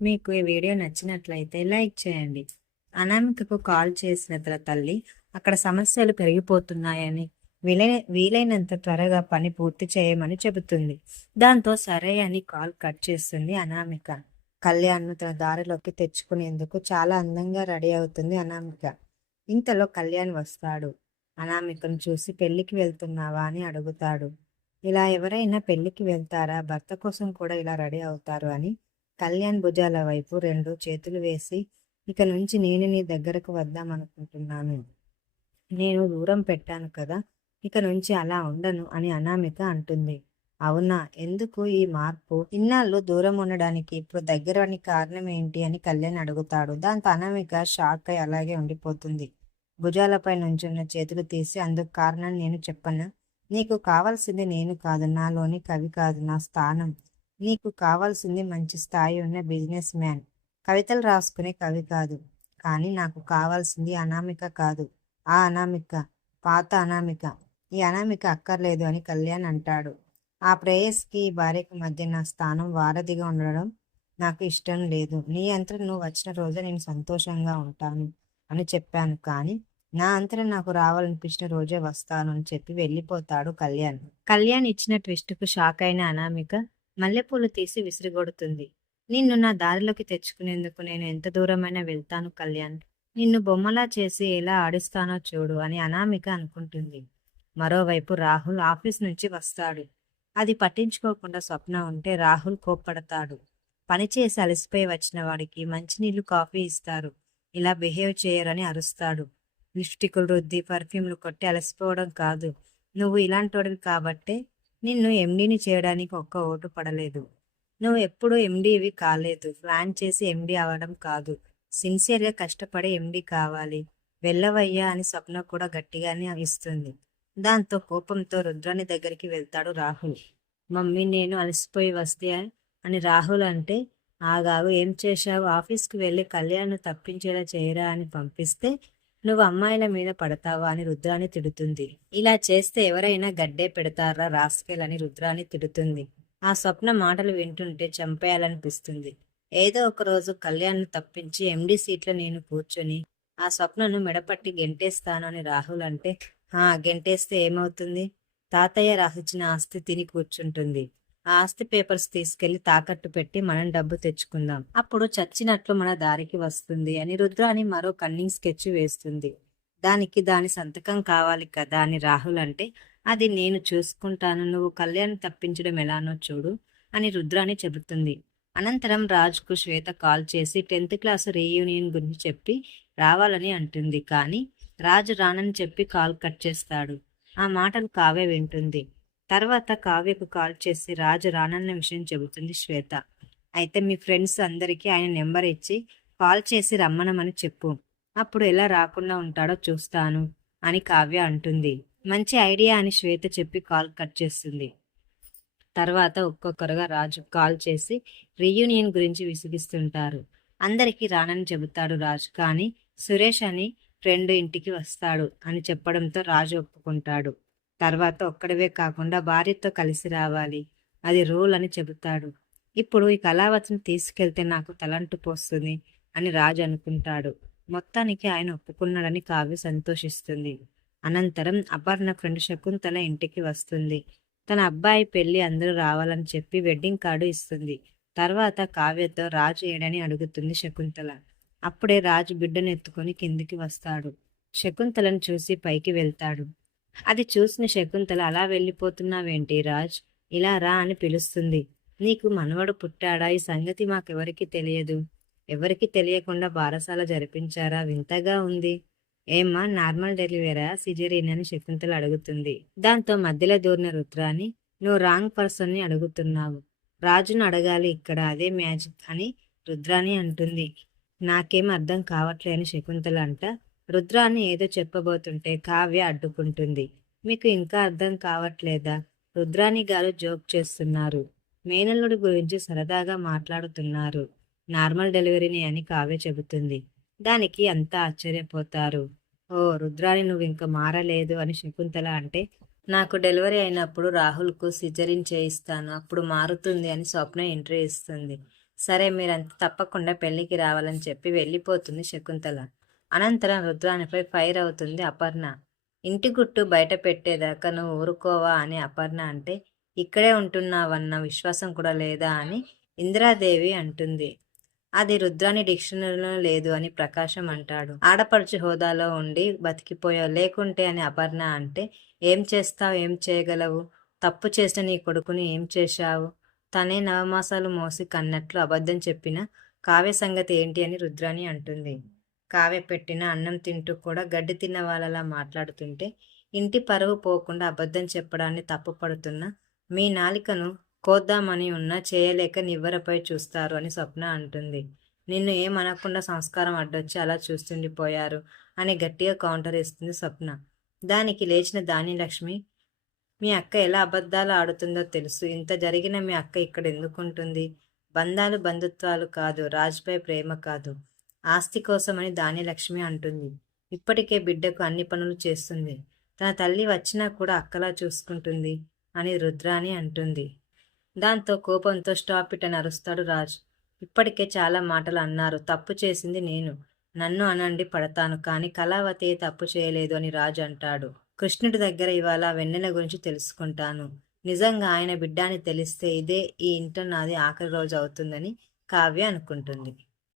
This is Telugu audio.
మీకు ఈ వీడియో నచ్చినట్లయితే లైక్ చేయండి. అనామికకు కాల్ చేసిన తల్లి అక్కడ సమస్యలు పెరిగిపోతున్నాయని వీలైనంత త్వరగా పని పూర్తి చేయమని చెబుతుంది. దాంతో సరే అని కాల్ కట్ చేస్తుంది అనామిక. కళ్యాణ్ను తన దారిలోకి తెచ్చుకునేందుకు చాలా అందంగా రెడీ అవుతుంది అనామిక. ఇంతలో కళ్యాణ్ వస్తాడు. అనామికను చూసి పెళ్లికి వెళ్తున్నావా అని అడుగుతాడు. ఇలా ఎవరైనా పెళ్లికి వెళ్తారా? భర్త కోసం కూడా ఇలా రెడీ అవుతారు అని కళ్యాణ్ భుజాల వైపు 2 చేతులు వేసి, ఇక నుంచి నేను నీ దగ్గరకు వద్దామనుకుంటున్నాను. నేను దూరం పెట్టాను కదా, ఇక నుంచి అలా ఉండను అని అనామిక అంటుంది. అవునా, ఎందుకు ఈ మార్పు? ఇన్నాళ్ళు దూరం ఉండడానికి ఇప్పుడు దగ్గరని కారణం ఏంటి అని కళ్యాణ్ అడుగుతాడు. దాంతో అనామిక షాక్ అయి అలాగే ఉండిపోతుంది. భుజాలపై నుంచున్న చేతులు తీసి, అందుకు కారణం నేను చెప్పనా? నీకు కావాల్సింది నేను కాదు, నాలోని కవి కాదు, నా స్థానం. నీకు కావాల్సింది మంచి స్థాయి ఉన్న బిజినెస్ మ్యాన్, కవితలు రాసుకునే కవి కాదు. కానీ నాకు కావాల్సింది అనామిక కాదు, ఆ అనామిక, పాత అనామిక. ఈ అనామిక అక్కర్లేదు అని కళ్యాణ్ అంటాడు. ఆ ప్రేయస్కి ఈ భార్యకి మధ్య నా స్థానం వారధిగా ఉండడం నాకు ఇష్టం లేదు. నీ అంతట నువ్వు వచ్చిన రోజే నేను సంతోషంగా ఉంటాను అని చెప్పాను. కానీ నా అంతట నాకు రావాలనిపించిన రోజే వస్తాను అని చెప్పి వెళ్ళిపోతాడు కళ్యాణ్. కళ్యాణ్ ఇచ్చిన ట్విస్టుకు షాక్ అయిన అనామిక మల్లెపూలు తీసి విసిరిగొడుతుంది. నిన్ను నా దారిలోకి తెచ్చుకునేందుకు నేను ఎంత దూరమైనా వెళ్తాను కళ్యాణ్. నిన్ను బొమ్మలా చేసి ఎలా ఆడిస్తానో చూడు అని అనామిక అనుకుంటుంది. మరోవైపు రాహుల్ ఆఫీస్ నుంచి వస్తాడు. అది పట్టించుకోకుండా స్వప్న ఉంటే రాహుల్ కోప్పడతాడు. పనిచేసి అలసిపోయి వచ్చిన వాడికి మంచినీళ్లు కాఫీ ఇస్తారు, ఇలా బిహేవ్ చేయరని అరుస్తాడు. లిప్స్టిక్లు రుద్ది పర్ఫ్యూమ్లు కొట్టి అలసిపోవడం కాదు, నువ్వు ఇలాంటోడివి కాబట్టే నిన్ను ఎండీని చేయడానికి ఒక్క ఓటు పడలేదు. నువ్వు ఎప్పుడూ ఎండీవి కాలేదు, ప్లాన్ చేసి ఎండీ అవ్వడం కాదు, సిన్సియర్గా కష్టపడి ఎండీ కావాలి. వెళ్ళవయ్యా అని స్వప్న కూడా గట్టిగానే ఇస్తుంది. దాంతో కోపంతో రుద్రాని దగ్గరికి వెళ్తాడు రాహుల్. మమ్మీ, నేను అలసిపోయి వస్తే అని రాహుల్ అంటే, ఆగాగు, ఏం చేశావు? ఆఫీస్కి వెళ్ళి కళ్యాణ్ను తప్పించేలా చేయరా అని పంపిస్తే నువ్వు అమ్మాయిల మీద పడతావా అని రుద్రాని తిడుతుంది. ఇలా చేస్తే ఎవరైనా గడ్డే పెడతారా రాస్కెల్ అని రుద్రాని తిడుతుంది. ఆ స్వప్న మాటలు వింటుంటే చంపేయాలనిపిస్తుంది. ఏదో ఒక రోజు కళ్యాణ్ను తప్పించి ఎండి సీట్లో నేను కూర్చొని ఆ స్వప్నను మెడపట్టి గెంటేస్తాను అని రాహుల్ అంటే, గెంటేస్తే ఏమవుతుంది? తాతయ్య రాసిచ్చిన ఆస్తి తిని కూర్చుంటుంది. ఆ ఆస్తి పేపర్స్ తీసుకెళ్లి తాకట్టు పెట్టి మనం డబ్బు తెచ్చుకుందాం, అప్పుడు చచ్చినట్లు మన దారికి వస్తుంది అని రుద్రాని మరో కన్నింగ్ స్కెచ్ వేస్తుంది. దానికి దాని సంతకం కావాలి కదా అని రాహుల్ అంటే, అది నేను చూసుకుంటాను, నువ్వు కళ్యాణ్ తప్పించడం ఎలానో చూడు అని రుద్రాని చెబుతుంది. అనంతరం రాజ్కు శ్వేత కాల్ చేసి 10th క్లాస్ రీయూనియన్ గురించి చెప్పి రావాలని అంటుంది. కానీ రాజు రానని చెప్పి కాల్ కట్ చేస్తాడు. ఆ మాటలు కావ్య వింటుంది. తర్వాత కావ్యకు కాల్ చేసి రాజు రానన్న విషయం చెబుతుంది శ్వేత. అయితే మీ ఫ్రెండ్స్ అందరికీ ఆయన నెంబర్ ఇచ్చి కాల్ చేసి రమ్మనమని చెప్పు, అప్పుడు ఎలా రాకుండా ఉంటాడో చూస్తాను అని కావ్య అంటుంది. మంచి ఐడియా అని శ్వేత చెప్పి కాల్ కట్ చేస్తుంది. తర్వాత ఒక్కొక్కరుగా రాజు కాల్ చేసి రీయూనియన్ గురించి విసిగిస్తుంటారు. అందరికీ రానని చెబుతాడు రాజు. కానీ సురేష్ అని ఫ్రెండ్ ఇంటికి వస్తాడు అని చెప్పడంతో రాజు ఒప్పుకుంటాడు. తర్వాత ఒక్కడివే కాకుండా భార్యతో కలిసి రావాలి, అది రూల్ అని చెబుతాడు. ఇప్పుడు ఈ కళావతిని తీసుకెళ్తే నాకు తలంటు పోస్తుంది అని రాజు అనుకుంటాడు. మొత్తానికి ఆయన ఒప్పుకున్నాడని కావ్య సంతోషిస్తుంది. అనంతరం అపర్ణ ఫ్రెండ్ శకుంతల ఇంటికి వస్తుంది. తన అబ్బాయి పెళ్లి అందరూ రావాలని చెప్పి వెడ్డింగ్ కార్డు ఇస్తుంది. తర్వాత కావ్యతో రాజు ఏడని అడుగుతుంది శకుంతల. అప్పుడే రాజు బిడ్డను ఎత్తుకొని కిందికి వస్తాడు. శకుంతలను చూసి పైకి వెళ్తాడు. అది చూసిన శకుంతల, అలా వెళ్ళిపోతున్నావేంటి రాజ్, ఇలా రా అని పిలుస్తుంది. నీకు మనవడు పుట్టాడా? ఈ సంగతి మాకెవరికి తెలియదు. ఎవరికి తెలియకుండా బారసాల జరిపించారా? వింతగా ఉంది. ఏమ్మా, నార్మల్ డెలివరా సిజేరియన్ అని శకుంతల అడుగుతుంది. దాంతో మధ్యలో దూరిన రుద్రాని, నువ్వు రాంగ్ పర్సన్ని అడుగుతున్నావు, రాజును అడగాలి ఇక్కడ, అదే మ్యాజిక్ అని రుద్రాని అంటుంది. నాకేం అర్థం కావట్లే అని శకుంతల అంట. రుద్రాని ఏదో చెప్పబోతుంటే కావ్య అడ్డుకుంటుంది. మీకు ఇంకా అర్థం కావట్లేదా? రుద్రాని గారు జోక్ చేస్తున్నారు, మేనల్లుడి గురించి సరదాగా మాట్లాడుతున్నారు, నార్మల్ డెలివరీని అని కావ్య చెబుతుంది. దానికి అంతా ఆశ్చర్యపోతారు. ఓ రుద్రాని, నువ్వు ఇంకా మారలేదు అని శకుంతల అంటే, నాకు డెలివరీ అయినప్పుడు రాహుల్కు సిజరిన్ చేయిస్తాను, అప్పుడు మారుతుంది అని స్వప్న ఎంట్రీ ఇస్తుంది. సరే మీరంతా తప్పకుండా పెళ్లికి రావాలని చెప్పి వెళ్ళిపోతుంది శకుంతల. అనంతరం రుద్రానిపై ఫైర్ అవుతుంది అపర్ణ. ఇంటి గుట్టు బయట పెట్టేదాకా నువ్వు ఊరుకోవా అని అపర్ణ అంటే, ఇక్కడే ఉంటున్నావన్న విశ్వాసం కూడా లేదా అని ఇందిరాదేవి అంటుంది. అది రుద్రాని డిక్షనరీలో లేదు అని ప్రకాశం అంటాడు. ఆడపడుచు హోదాలో ఉండి బతికిపోయావు, లేకుంటే అని అపర్ణ అంటే, ఏం చేస్తావు, ఏం చేయగలవు? తప్పు చేసిన నీ కొడుకుని ఏం చేశావు? తనే నవమాసాలు మోసి కన్నట్లు అబద్ధం చెప్పిన కావ్య సంగతి ఏంటి అని రుద్రాని అంటుంది. కావ్య పెట్టిన అన్నం తింటూ కూడా గడ్డి తిన్న వాళ్ళలా మాట్లాడుతుంటే, ఇంటి పరువు పోకుండా అబద్ధం చెప్పడాన్ని తప్పుపడుతున్న మీ నాలికను కోద్దామని ఉన్నా చేయలేక నివ్వెరపై చూస్తారు అని స్వప్న అంటుంది. నిన్ను ఏమనకుండా సంస్కారం అడ్డొచ్చి అలా చూస్తుండిపోయారు అని గట్టిగా కౌంటర్ ఇస్తుంది స్వప్న. దానికి లేచిన దానిలక్ష్మి, మీ అక్క ఎలా అబద్ధాలు ఆడుతుందో తెలుసు. ఇంత జరిగిన మీ అక్క ఇక్కడ ఎందుకుంటుంది? బంధాలు బంధుత్వాలు కాదు, రాజుపై ప్రేమ కాదు, ఆస్తి కోసమని దానిలక్ష్మి అంటుంది. ఇప్పటికే బిడ్డకు అన్ని పనులు చేస్తుంది. తన తల్లి వచ్చినా కూడా అక్కలా చూసుకుంటుంది అని రుద్రాని అంటుంది. దాంతో కోపంతో స్టాప్ ఇట్ అని అరుస్తాడు రాజ్. ఇప్పటికే చాలా మాటలు అన్నారు. తప్పు చేసింది నేను. నన్ను అనండి, పడతాను. కానీ కళావతి తప్పు చేయలేదు అని రాజు అంటాడు. కృష్ణుడి దగ్గర ఇవాళ వెన్నెల గురించి తెలుసుకుంటాను. నిజంగా ఆయన బిడ్డ అని తెలిస్తే ఇదే ఈ ఇంట్లో నాది ఆఖరి రోజు అవుతుందని కావ్య అనుకుంటుంది.